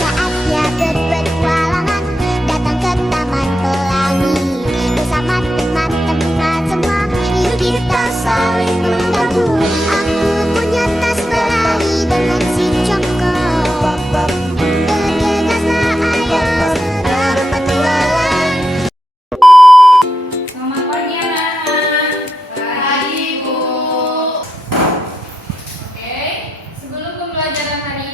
Saatnya berpetualangan, datang ke Taman Pelangi. Bersama teman-teman semua, yuk kita saling membantu. Aku punya tas berlari dengan si Joko. Bergegaslah ayo berpetualang. Selamat pagi anak-anak. Pagi Bu. Oke, sebelum pembelajaran hari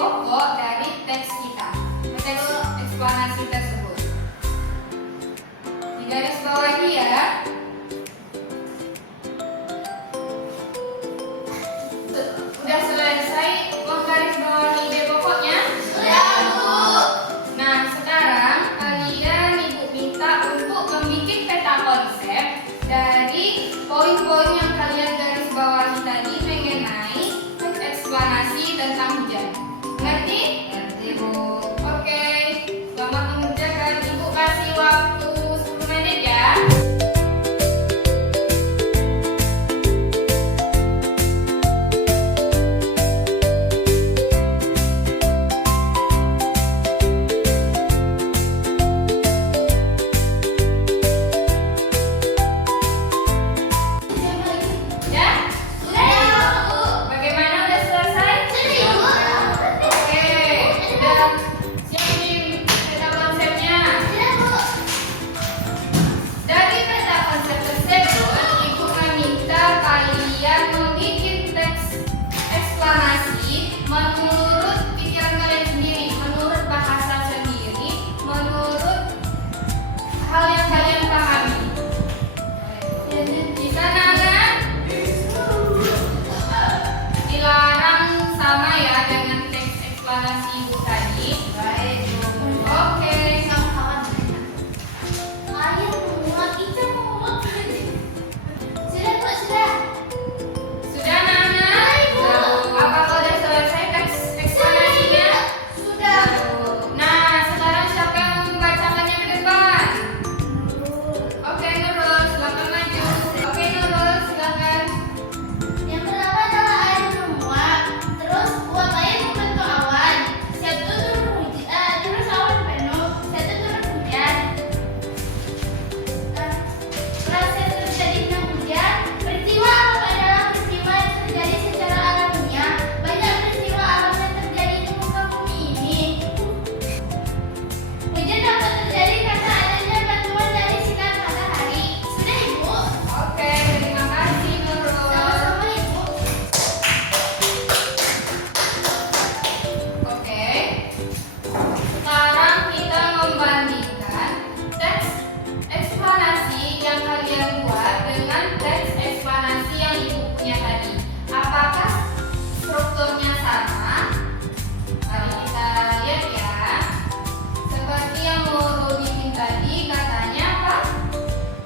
pokok dari teks kita, teks eksplanasi tersebut. Di garis bawahi ya. Udah selesai menggaris bawahi ide pokoknya? Sudah, Bu. Nah, sekarang kalian Ibu minta untuk membuat peta konsep dari poin-poin yang kalian garis bawahi tadi mengenai teks eksplanasi tentang hujan. Ngerti? Ngerti, Bu. Oke, selamat mengerjakan. Ibu kasih waktu 10 menit ya. Ya? Sudah, Bu. Bagaimana, udah selesai? Sudah, Bu. Oke, udah siap nih peta konsepnya. Sudah, Bu. Dari peta konsep tersebut, Ibu meminta kalian membuat teks eksplanasi menurut pikiran kalian sendiri, menurut bahasa sendiri, menurut hal yang kalian pahami. Di sana kan? Dilarang sama ya dengan teks eksplanasi Ibu tadi. Baik, Bu. Oke. Kawan-kawan. Ayo, muat kita muat. Sudah, Bu, sudah. Sudah, Nana? Baik, Bu. Apakah udah selesai teks eksplanasinya? Sudah. Nah, sekarang siapa yang mau membacakannya ke depan? Oke, Nurul, silakan maju. Oke, Nurul, silakan. Yang pertama adalah air menguap, terus uap air membentuk awan. Satu turun hujan, terus awan penuh. Satu turun hujan. Proses terjadinya hujan, peristiwa alam adalah peristiwa yang terjadi secara alamiah. Banyak peristiwa alam yang terjadi di muka bumi ini. Hujan dapat terjadi karena adanya bantuan dari sinar matahari. Sudah, Ibu? Oke, terima kasih, Nurul. Sama-sama, Ibu. Oke. Sekarang kita membandingkan teks eksplanasi yang kalian buat dengan teks eksplanasi yang Ibu punya tadi. Apakah strukturnya sama? Mari kita lihat ya. Seperti yang Nurul bikin tadi, katanya apa?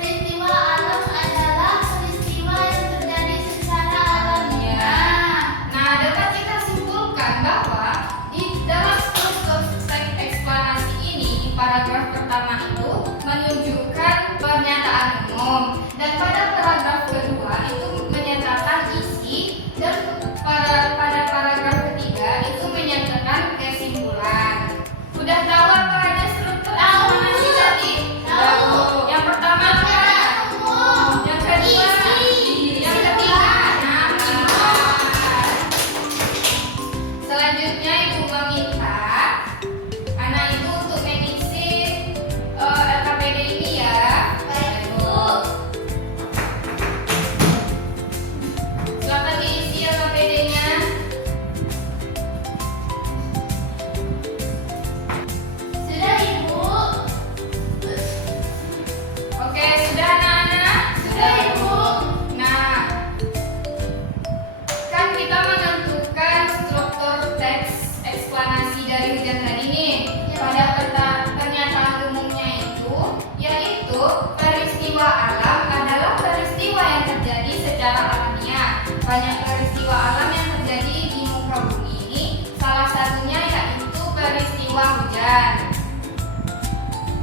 Peristiwa alam adalah peristiwa yang terjadi secara alamiah. Nah, dapat kita simpulkan bahwa di dalam struktur teks eksplanasi ini, di paragraf pertama itu menunjukkan pernyataan umum, dan pada paragraf kedua itu menyatakan isi, dan pada paragraf ketiga itu menyatakan kesimpulan. Udah tahu apa aja struktur eksplanasi tadi? Tahu. Yang pertama apa? Yang kedua? Yang ketiga? Nah, benar. Selanjutnya Ibu meminta anak Ibu untuk mengisi LKPD ini ya. Baik, Bu. Silakan diisi LKPD-nya. Sudah, Ibu. Oke, sudah anak-anak? Sudah, Ibu. Nah, kan kita menentukan struktur teks eksplanasi dari hujan tadi nih. Ya. Pada pernyataan umumnya itu, yaitu peristiwa alam adalah peristiwa yang terjadi secara alamiah. Banyak peristiwa alam yang terjadi di muka bumi ini, salah satunya yaitu peristiwa hujan.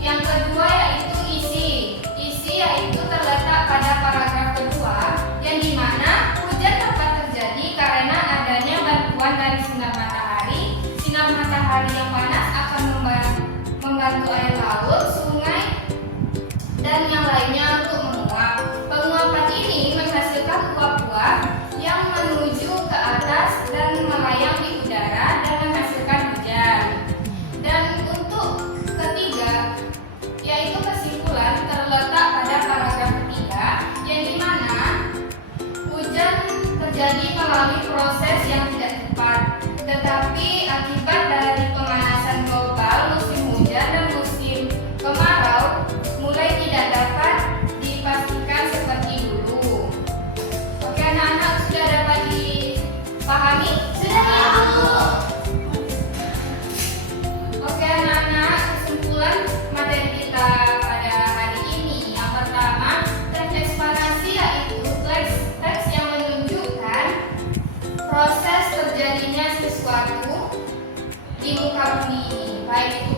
Yang kedua yaitu isi. Isi yaitu terletak pada paragraf kedua, yang dimana hujan dapat terjadi karena adanya bantuan dari sinar matahari. Sinar matahari yang panas akan membantu air laut, sungai, dan yang lainnya untuk menguap. Penguapan ini menghasilkan uap-uap yang menuju ke atas dan melayang di udara dan menghasilkan hujan. Dan untuk ketiga, yaitu kesimpulan terletak pada paragraf ketiga, yang dimana hujan terjadi melalui proses yang tidak tepat, tetapi akibat di muka bumi ini, baik itu